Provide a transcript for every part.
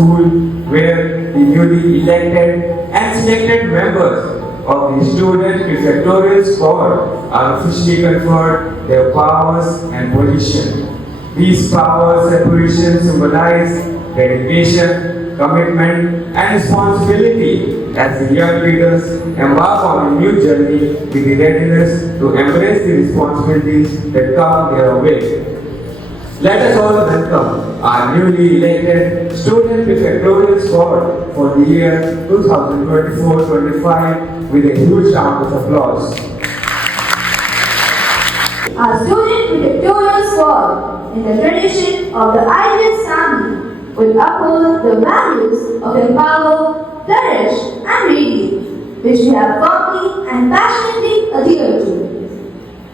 school where the newly elected and selected members of the student prefectorial squad are officially conferred their powers and position. These powers and positions symbolize dedication, commitment, and responsibility as the young leaders embark on a new journey with the readiness to embrace the responsibilities that come their way. Let us all welcome our newly elected student prefectorial squad for the year 2024-25 with a huge round of applause. Our student prefectorial squad, in the tradition of the IGS family, will uphold the values of empower, flourish, and radiate, which we have firmly and passionately adhered to.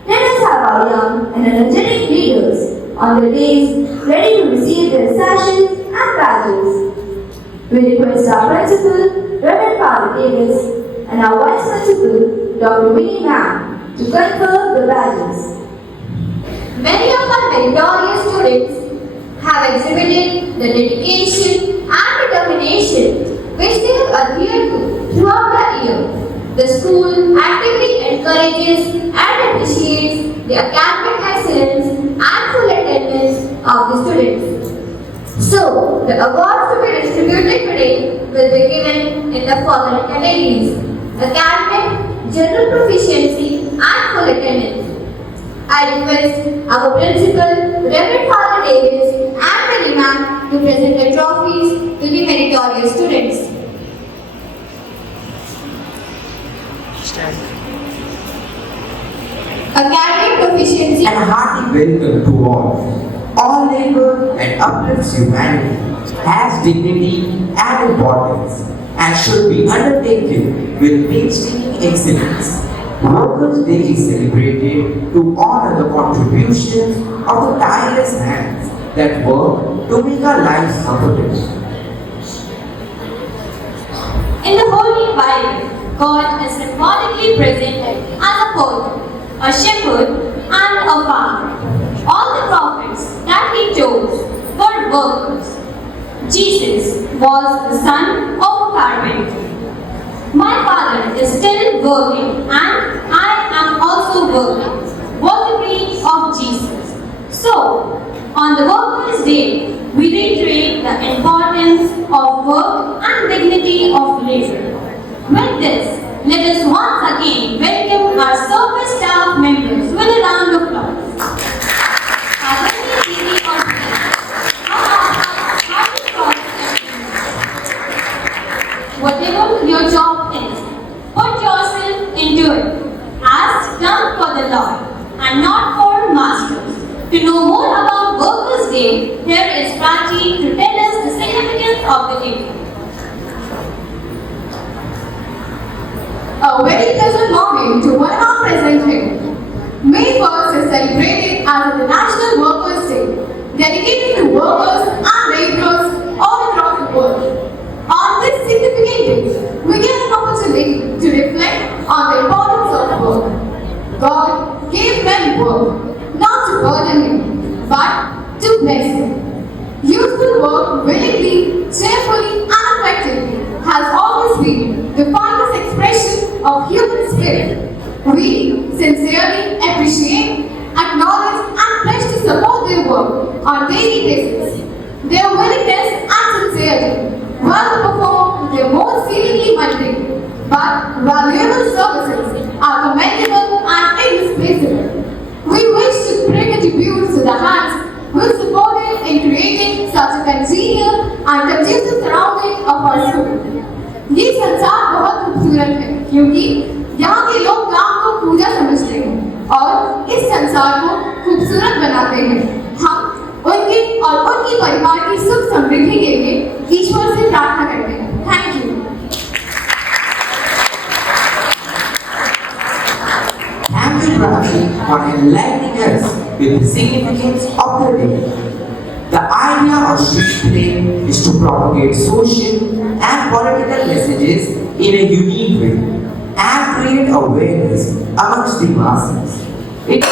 Let us have our young and energetic leaders on the days ready to receive their sashes and badges. We request our principal, Reverend Father Davis, and our vice principal, Dr. Winnie Ma'am, to confer the badges. Many of our meritorious students have exhibited the dedication and determination which they have adhered to throughout the year. The school actively encourages and appreciates the academic excellence and full attendance of the students. So, the awards to be distributed today will be given in the following categories: academic, general proficiency, and full attendance. I request our principal, Reverend Father Davis, and the Imam to present the trophies to the meritorious students. Academic proficiency And a hearty welcome to all. All labor and uplifts humanity, has dignity and importance, and should be undertaken with painstaking excellence. Workers' Day is celebrated to honor the contributions of the tireless hands that work to make our lives comfortable. in the Holy Bible. God is symbolically presented as a poet, a shepherd, and a farmer. All the prophets that he chose were workers. Jesus was the son of a carpenter. My father is still working and I am also working, was the plea of Jesus. So, on the Workers' Day, we reiterate the importance of work and dignity of labor. With this, let us once again welcome our service staff members with a round of applause. Our very easy whatever your job is, put yourself into it as done for the Lord and not for masters. To know more about Workers' Day, here is Prati to tell us the significance of the day. A very pleasant morning to one of our present here. May 1st is celebrated as the National Workers' Day, dedicated to workers and laborers all across the world. On this significant day, we get an opportunity to reflect on the importance of work. God gave men work, not to burden him, but to bless him. Useful work willingly, cheerfully, and effectively has always been the finest expression of human spirit. We sincerely appreciate, acknowledge, and pledge to support their work on daily basis. Their willingness and sincerity will perform their most seemingly mundane but valuable services are commendable and indispensable. We wish to bring a tribute to the hands which supported in creating such a congenial and conducive surrounding of our school. ये संसार बहुत खूबसूरत है क्योंकि यहाँ के लोग काम को पूजा समझते हैं और इस संसार को खूबसूरत बनाते हैं। हम उनके और उनके परिवार की सुख समृद्धि के लिए ईश्वर से प्रार्थना करते हैं। Thank you. Thank you, Prati, for enlightening us with the significance of the day. The idea of street play is to propagate social and political messages in a unique way and create awareness amongst the masses. It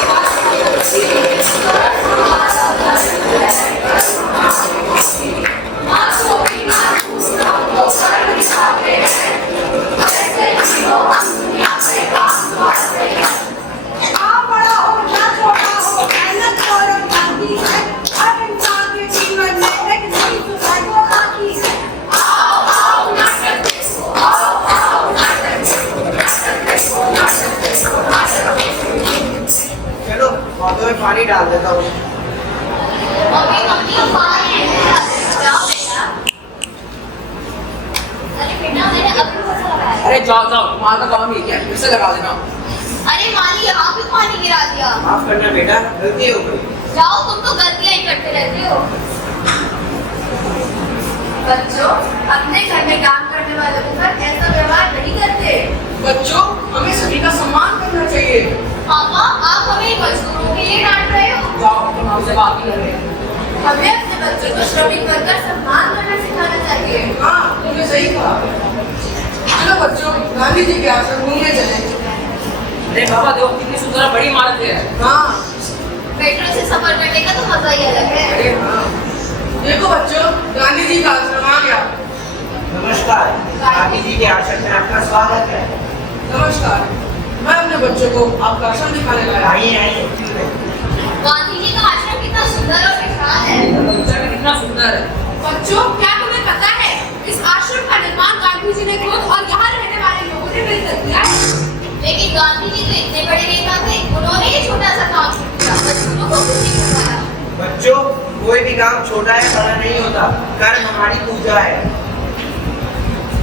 पानी डाल देता हूँ। Mummy mummy वो पानी है, जाओ बेटा। अरे बेटा मैंने अभी पोछा लगाया। अरे जाओ जाओ, तुम्हारा काम ही क्या, फिर से लगा देना। अरे माली यहाँ भी पानी गिरा दिया। माफ करना बेटा, गलती हो गई। जाओ तुम तो गलतियाँ ही करते रहते हो। बच्चों, अपने घर में काम करने वालों के साथ ऐसा व्यवहार नहीं करते। बच्चों, हमें सभी का सम्मान करना चाहिए। पापा आप हमें मजदूरों के लिए डांट रहे हो। जाओ, हम आपसे बात ही कर रहे हैं। हमें अपने बच्चों को श्रमिक बनकर सम्मान करना सिखाना चाहिए। हाँ, तुमने सही कहा। चलो बच्चों, गांधी जी के आश्रम घूमने चले। अरे बाबा देखो कितनी सुंदर बड़ी इमारत है। हाँ। मेट्रो से सफर करने का तो मजा ही अलग है। अरे हाँ। देखो बच्चों, गांधी जी का आश्रम आ गया। नमस्कार, गांधी जी के आश्रम में आपका स्वागत है। नमस्कार, मैं अपने बच्चों को आपका आश्रम दिखाने लाया। आइए आइए। गांधी जी का आश्रम कितना सुंदर और विशाल है। बच्चा भी कितना सुंदर है। बच्चों, क्या तुम्हें पता है इस आश्रम का निर्माण गांधी जी ने खुद और यहाँ रहने वाले लोगों ने मिलकर किया है। लेकिन गांधी जी तो इतने बड़े नेता थे, उन्होंने ये छोटा सा काम किया, मजदूरों को कुछ नहीं करवाया। बच्चों, कोई भी काम छोटा है बड़ा नहीं होता, कर्म हमारी पूजा है।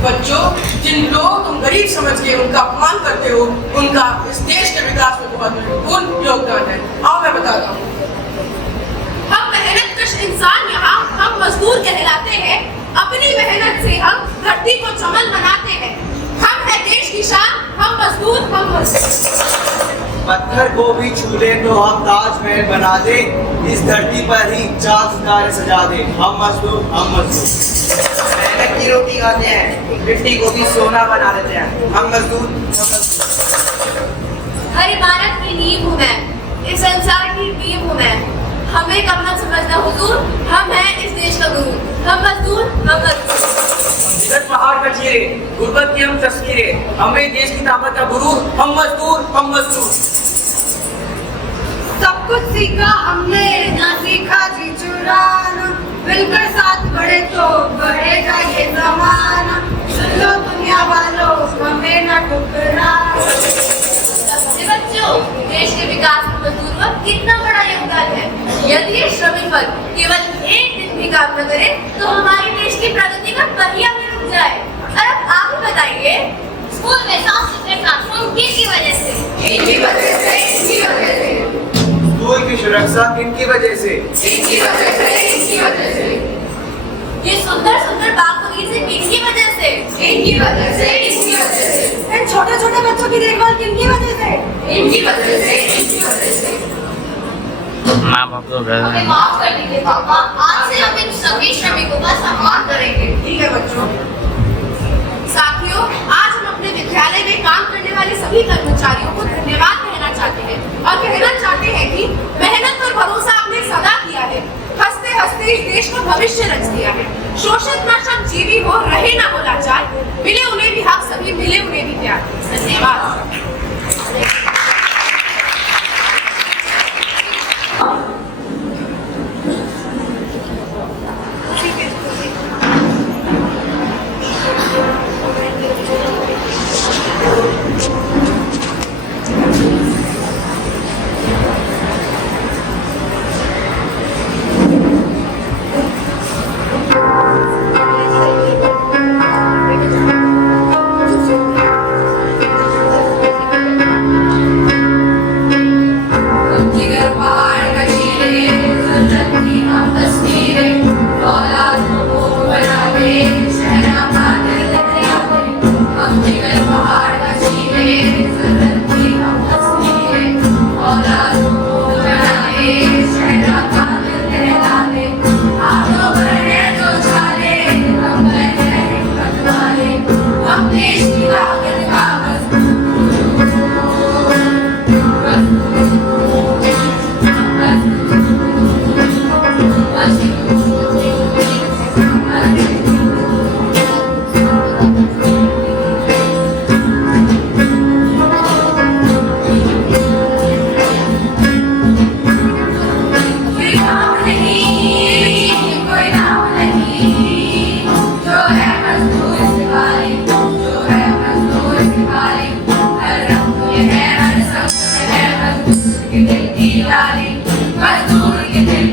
बच्चों, जिन लोगों तुम गरीब समझ के उनका अपमान करते हो, उनका इस देश के विकास में बहुत महत्वपूर्ण योगदान है। आओ मैं बताता हूँ। हम मेहनतकश इंसान यहाँ हम मजदूर कहलाते हैं। अपनी मेहनत से हम धरती को चमन बनाते हैं। हम है देश की शान, हम मजदूर, हम मजदूर। पत्थर को भी छू ले तो हम ताजमहल बना दे, इस धरती पर ही 4 सितारे सजा दे। हम मजदूर, हम मजदूर। मेहनत की रोटी खाते हैं, मिट्टी को भी सोना बना देते हैं। हम मजदूर, हम मजदूर। हर इमारत की नींव हूँ मैं, इस संसार की नींव हूँ मैं। हमें कम मत समझना हुजूर, हम हैं इस देश का गुरु। हम मजदूर, हम मजदूर। जिगत पहाड़ पर चीरे, गुर्बत की हम तस्वीरें, हमें देश की ताकत का गुरु। हम मजदूर, हम मजदूर। सब कुछ सीखा हमने, ना सीखा जी चुराना। मिलकर साथ बढ़े तो बढ़ेगा ये जमाना। सुन लो दुनिया वालों, हमें ना ठुकराना। बच्चों, देश के विकास में मजदूर वर्ग कितना बड़ा योगदान है। यदि ये श्रमिक वर्ग केवल एक दिन भी काम न करे तो हमारे देश की प्रगति का पहिया भी रुक जाए। और अब आप ही बताइए, स्कूल में साफ सुथरे क्लासरूम किसकी वजह से? इनकी वजह से, इनकी वजह से, स्कूल की सुरक्षा किनकी वजह से? इनकी वजह से, इनकी वजह से, ये सुंदर सुंदर बाग बगीचे किसकी वजह से? इनकी वजह से, इनकी वजह से, इन छोटे छोटे बच्चों की देखभाल किनकी वजह से? इनकी वजह से, इनकी वजह से। माँ बाप तो गए हमें माफ कर दीजिए पापा, आज से हम इन सभी श्रमिकों का सम्मान करेंगे। ठीक है बच्चों। साथियों, आज हम अपने विद्यालय में काम करने वाले सभी कर्मचारियों को धन्यवाद कहना चाहते हैं और कहना चाहते हैं कि मेहनत और भरोसा आपने सदा किया है। हंसते हंसते इस देश का भविष्य रच दिया है। शोषित ना शब्द जीवी हो, रहे ना हो लाचार, मिले उन्हें भी हक, सभी मिले उन्हें भी प्यार। धन्यवाद।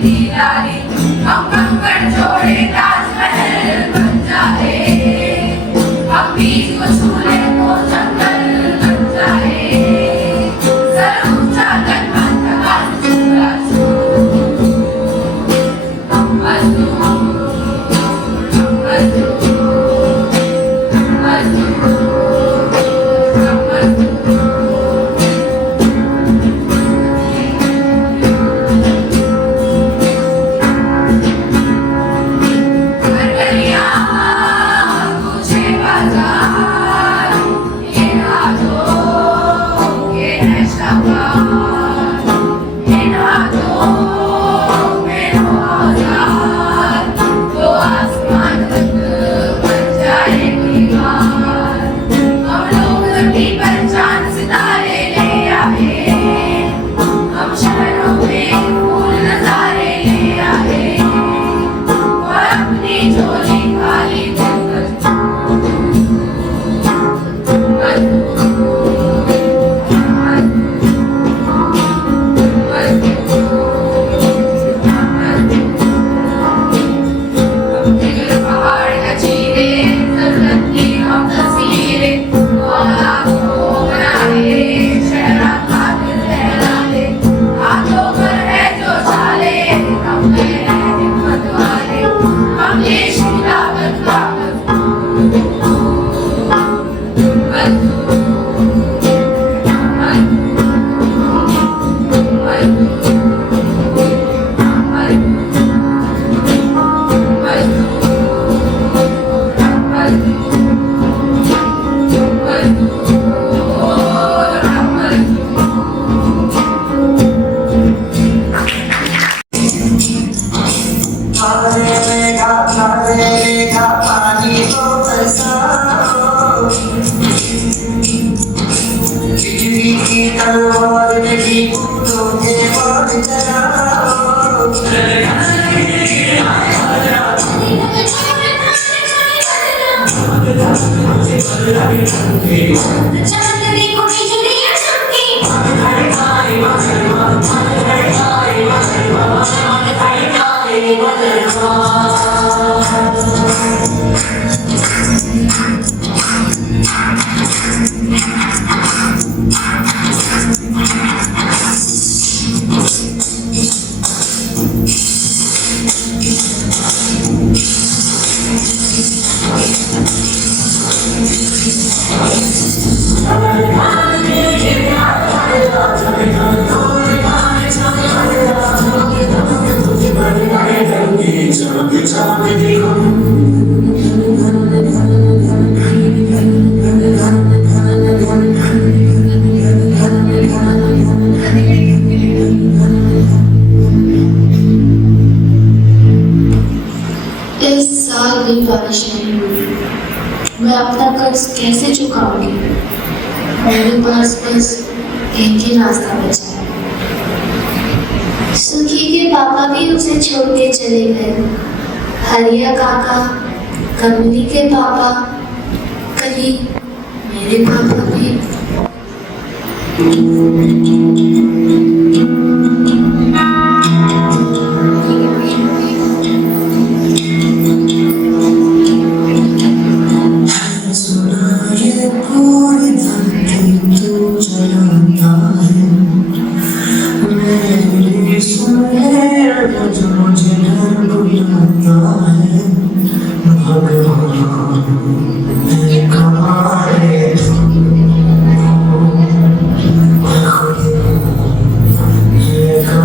दीदारे हम कंकड़ जोड़े ताजमहल बन जाए हम बीच को छू ले तो जंगल बन जाए सर ऊंचा कर माथा आसमान छू हम मजदूर हम मजदूर हम मजदूर हम मजदूर बारिश नहीं हुई, मैं अपना कर्ज कैसे चुकाऊंगी? मेरे पास बस एक ही रास्ता बचा है। सुखी के पापा भी उसे छोड़ के चले गए। हरिया काका, कमली के पापा, कली मेरे पापा भी। Yeah.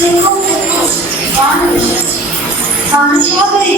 देखो देखो बारिश आ गई।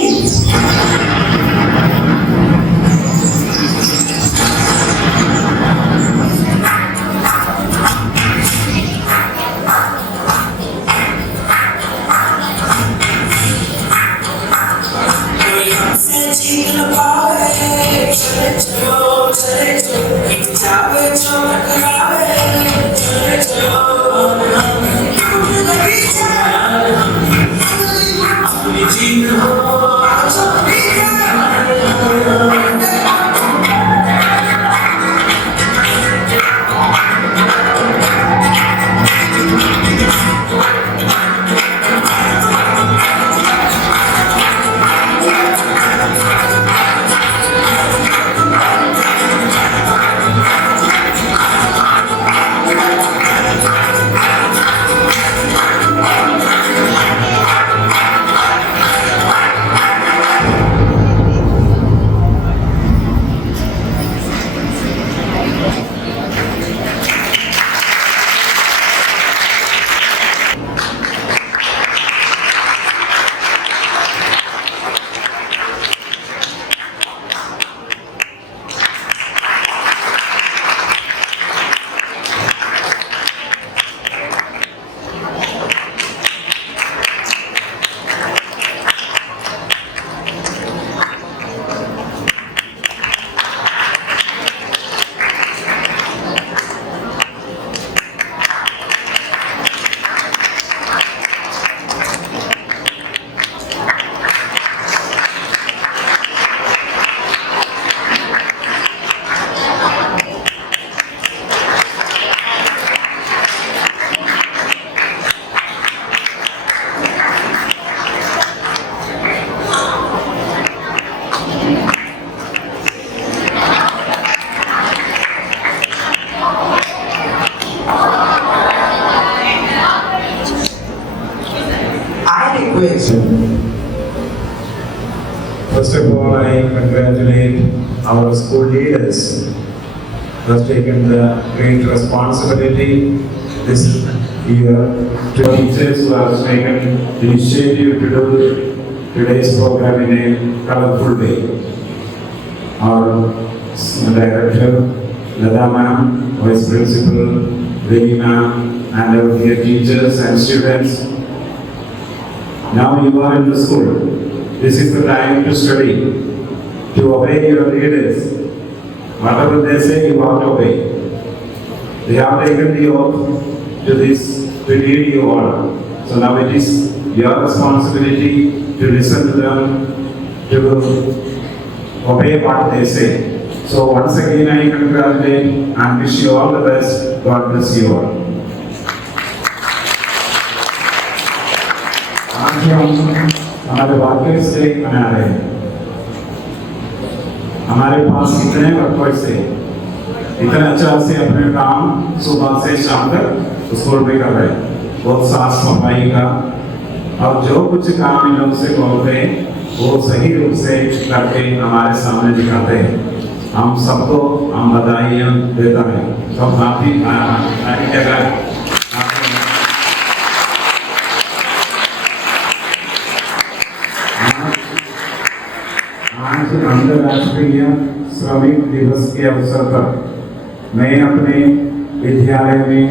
First of all, I congratulate our school leaders who have taken the great responsibility this year, to teachers who have taken the initiative to do today's program in a colorful way. Our director, Lada ma'am, vice principal, Veni ma'am, and our dear teachers and students. Now you are in the school. This is the time to study, to obey your leaders. Whatever they say, you have to obey. They have taken the oath to lead you all. So now it is your responsibility to listen to them, to obey what they say. So once again, I congratulate and wish you all the best. God bless you all. आज हम हमारे workers day मना रहे हैं। हमारे पास इतने वर्कर्स हैं, इतना अच्छा से अपने काम सुबह से शाम तक स्कूल में कर रहे हैं। बहुत साफ सफाई का और जो कुछ काम इन लोगों से बोलते हैं वो सही रूप से करके हमारे सामने दिखाते हैं। हम सबको हम बधाइयाँ देता है। सब काफी जगह आज अंतर्राष्ट्रीय श्रमिक दिवस के अवसर पर मैं अपने विद्यालय में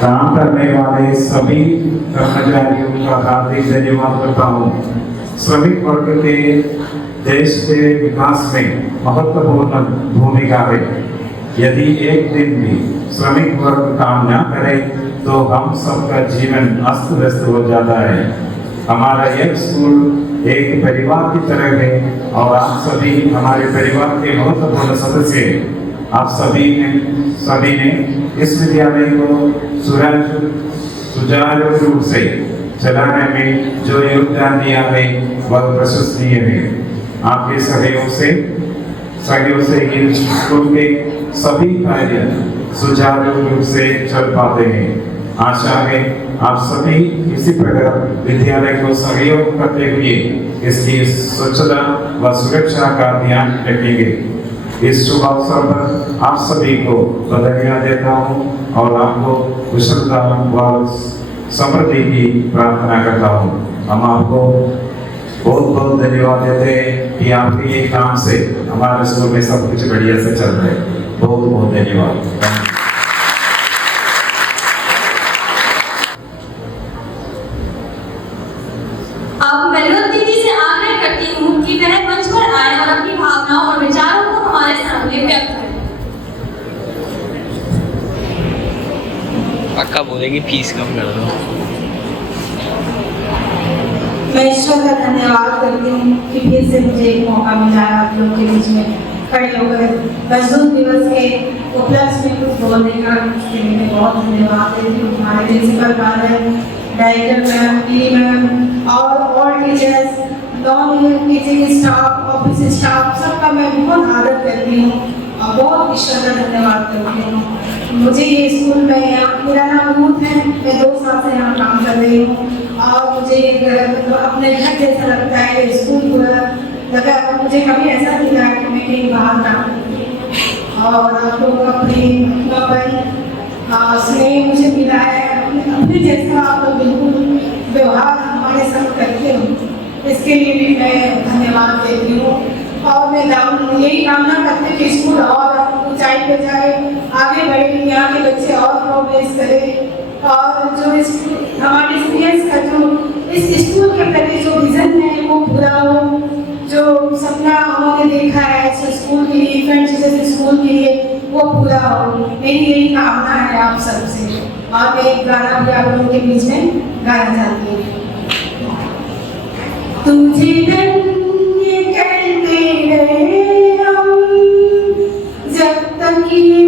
काम करने वाले सभी कर्मचारियों का हार्दिक धन्यवाद करता हूँ। श्रमिक वर्ग के देश के विकास में महत्वपूर्ण भूमिका है। यदि एक दिन भी श्रमिक वर्ग काम न करे तो हम सबका जीवन अस्त व्यस्त हो जाता है। हमारा यह स्कूल एक परिवार की तरह है और आप सभी हमारे परिवार के महत्वपूर्ण सदस्य हैं। आप सभी ने इस विद्यालय को सुचारू रूप से चलाने में जो योगदान दिया है वह प्रशंसनीय है। आपके सहयोग से इन स्कूल के सभी कार्य सुचारू रूप से चल पाते हैं। आशा है आप सभी इसी प्रकार विद्यालय को सहयोग करते हुए इसकी स्वच्छता व सुरक्षा का ध्यान रखेंगे। इस शुभ अवसर पर आप सभी को बधाइयाँ देता हूँ और आपको कुशलता व समृद्धि की प्रार्थना करता हूँ। हम आपको बहुत बहुत धन्यवाद देते हैं कि आपके ये काम से हमारे स्कूल में सब कुछ बढ़िया से चल रहा है। बहुत बहुत धन्यवाद। अब मेलवत दीदी से आग्रह करती हूँ कि वह मंच पर आए और अपनी भावनाओं और विचारों को हमारे सामने व्यक्त करें। पक्का बोलेगी फीस कम कर दो। मैं ईश्वर का धन्यवाद करती हूँ कि फिर से मुझे एक मौका मिला है आप लोगों के बीच में खड़े होकर मजदूर दिवस के उपलक्ष्य में कुछ बोलने का। इसके लिए मैं बहुत धन्यवाद देती हूँ हमारे principal ma'am, director ma'am, P ma'am और all teachers, non teaching staff, office staff, सबका मैं बहुत आदर करती हूँ और बहुत ईश्वर का धन्यवाद करती हूँ। मुझे ये स्कूल में मेरा नाम अनूप है, मैं 2 साल से यहाँ काम कर रही हूँ और मुझे अपने घर जैसा लगता है। स्कूल लगा मुझे कभी ऐसा नहीं लगा कि मैं कहीं बाहर काम करती हूँ। और आप लोगों का प्रेम स्नेह मुझे मिला है, अपने जैसा आप लोग बिल्कुल व्यवहार हमारे साथ करते हो, इसके लिए भी मैं धन्यवाद देती हूँ। और मैं यही कामना करती हूँ कि स्कूल और ऊंचाई पे जाए, आगे बढ़े, यहाँ के बच्चे और प्रोग्रेस करें और जो हमारे स्टूडेंट्स का जो इस स्कूल के प्रति जो विजन है वो पूरा हो, जो सपना उन्होंने देखा है स्कूल के लिए, फ्रेंड्स जैसे स्कूल के लिए, वो पूरा हो। मेरी यही कामना है आप सबसे। और मैं एक गाना भी आप लोगों के बीच में गाना चाहती हूँ। तुझे धन्य कहते रहे हम जब तक ये